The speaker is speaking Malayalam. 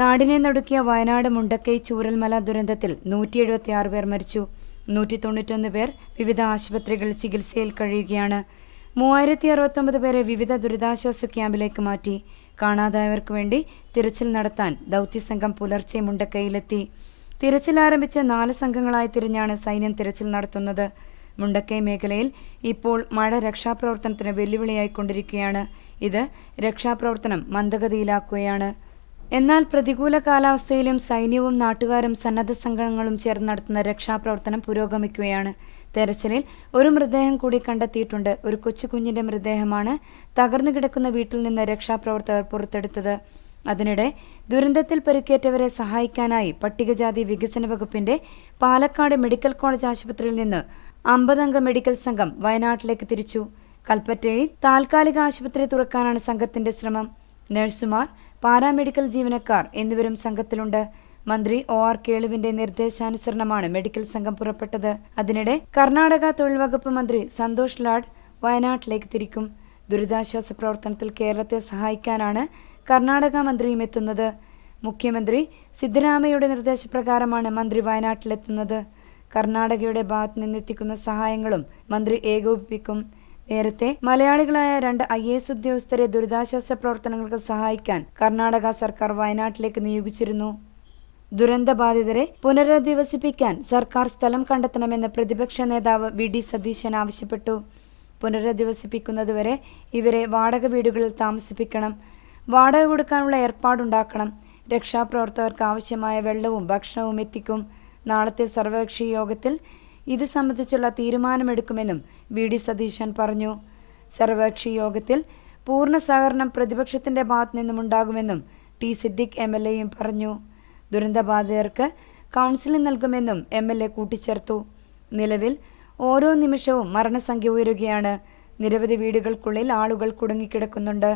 നാടിനെ നടുക്കിയ വയനാട് മുണ്ടക്കൈ ചൂരൽമല ദുരന്തത്തിൽ നൂറ്റി എഴുപത്തിയാറ് പേർ മരിച്ചു. നൂറ്റി തൊണ്ണൂറ്റൊന്ന് പേർ വിവിധ ആശുപത്രികളിൽ ചികിത്സയിൽ കഴിയുകയാണ്. മൂവായിരത്തി അറുപത്തൊമ്പത് പേരെ വിവിധ ദുരിതാശ്വാസ ക്യാമ്പിലേക്ക് മാറ്റി. കാണാതായവർക്ക് വേണ്ടി തിരച്ചിൽ നടത്താൻ ദൗത്യസംഘം പുലർച്ചെ മുണ്ടക്കൈയിലെത്തി. തിരച്ചിൽ ആരംഭിച്ച നാല് സംഘങ്ങളായി തിരിഞ്ഞാണ് സൈന്യം തിരച്ചിൽ നടത്തുന്നത്. മുണ്ടക്കൈ മേഖലയിൽ ഇപ്പോൾ മഴ രക്ഷാപ്രവർത്തനത്തിന് വെല്ലുവിളിയായിക്കൊണ്ടിരിക്കുകയാണ്. ഇത് രക്ഷാപ്രവർത്തനം മന്ദഗതിയിലാക്കുകയാണ്. എന്നാൽ പ്രതികൂല കാലാവസ്ഥയിലും സൈന്യവും നാട്ടുകാരും സന്നദ്ധ സംഘങ്ങളും ചേർന്ന് നടത്തുന്ന രക്ഷാപ്രവർത്തനം പുരോഗമിക്കുകയാണ്. തെരച്ചിലിൽ ഒരു മൃതദേഹം കൂടി കണ്ടെത്തിയിട്ടുണ്ട്. ഒരു കൊച്ചുകുഞ്ഞിന്റെ മൃതദേഹമാണ് തകർന്നു കിടക്കുന്ന വീട്ടിൽ നിന്ന് രക്ഷാപ്രവർത്തകർ പുറത്തെടുത്തത്. അതിനിടെ ദുരന്തത്തിൽ പരിക്കേറ്റവരെ സഹായിക്കാനായി പട്ടികജാതി വികസന വകുപ്പിന്റെ പാലക്കാട് മെഡിക്കൽ കോളേജ് ആശുപത്രിയിൽ നിന്ന് അമ്പതംഗ മെഡിക്കൽ സംഘം വയനാട്ടിലേക്ക് തിരിച്ചു. കൽപ്പറ്റയിൽ താൽക്കാലിക ആശുപത്രി തുറക്കാനാണ് സംഘത്തിന്റെ ശ്രമം. നഴ്സുമാർ പാരാമെഡിക്കൽ ജീവനക്കാർ എന്നിവരും സംഘത്തിലുണ്ട്. മന്ത്രി ഒ ആർ കേളുവിന്റെ നിർദ്ദേശാനുസരണമാണ് മെഡിക്കൽ സംഘം പുറപ്പെട്ടത്. അതിനിടെ കർണാടക തൊഴിൽ വകുപ്പ് മന്ത്രി സന്തോഷ് ലാഡ് വയനാട്ടിലേക്ക് തിരിക്കും. ദുരിതാശ്വാസ പ്രവർത്തനത്തിൽ കേരളത്തെ സഹായിക്കാനാണ് കർണാടക മന്ത്രിയും എത്തുന്നത്. മുഖ്യമന്ത്രി സിദ്ധരാമയുടെ നിർദ്ദേശപ്രകാരമാണ് മന്ത്രി വയനാട്ടിലെത്തുന്നത്. കർണാടകയുടെ ഭാഗത്ത് നിന്നെത്തിക്കുന്ന സഹായങ്ങളും മന്ത്രി ഏകോപിപ്പിക്കും. നേരത്തെ മലയാളികളായ രണ്ട് ഐ എസ് ഉദ്യോഗസ്ഥരെ ദുരിതാശ്വാസ പ്രവർത്തനങ്ങൾക്ക് സഹായിക്കാൻ കർണാടക സർക്കാർ വയനാട്ടിലേക്ക് നിയോഗിച്ചിരുന്നു. ദുരന്തബാധിതരെ പുനരധിവസിപ്പിക്കാൻ സർക്കാർ സ്ഥലം കണ്ടെത്തണമെന്ന് പ്രതിപക്ഷ നേതാവ് വി ഡി സതീശൻ ആവശ്യപ്പെട്ടു. പുനരധിവസിപ്പിക്കുന്നതുവരെ ഇവരെ വാടക വീടുകളിൽ താമസിപ്പിക്കണം. വാടക കൊടുക്കാനുള്ള ഏർപ്പാടുണ്ടാക്കണം. രക്ഷാപ്രവർത്തകർക്ക് ആവശ്യമായ വെള്ളവും ഭക്ഷണവും എത്തിക്കും. നാളത്തെ സർവകക്ഷി യോഗത്തിൽ ഇത് സംബന്ധിച്ചുള്ള തീരുമാനമെടുക്കുമെന്നും വി ഡി സതീശൻ പറഞ്ഞു. സർവകക്ഷി യോഗത്തിൽ പൂർണ സഹകരണം പ്രതിപക്ഷത്തിന്റെ ഭാഗത്തു നിന്നുമുണ്ടാകുമെന്നും ടി സിദ്ദിഖ് എം എൽ എയും പറഞ്ഞു. ദുരന്തബാധിതർക്ക് കൗൺസിലിംഗ് നൽകുമെന്നും എം എൽ എ കൂട്ടിച്ചേർത്തു. നിലവിൽ ഓരോ നിമിഷവും മരണസംഖ്യ ഉയരുകയാണ്. നിരവധി വീടുകൾക്കുള്ളിൽ ആളുകൾ കുടുങ്ങിക്കിടക്കുന്നുണ്ട്.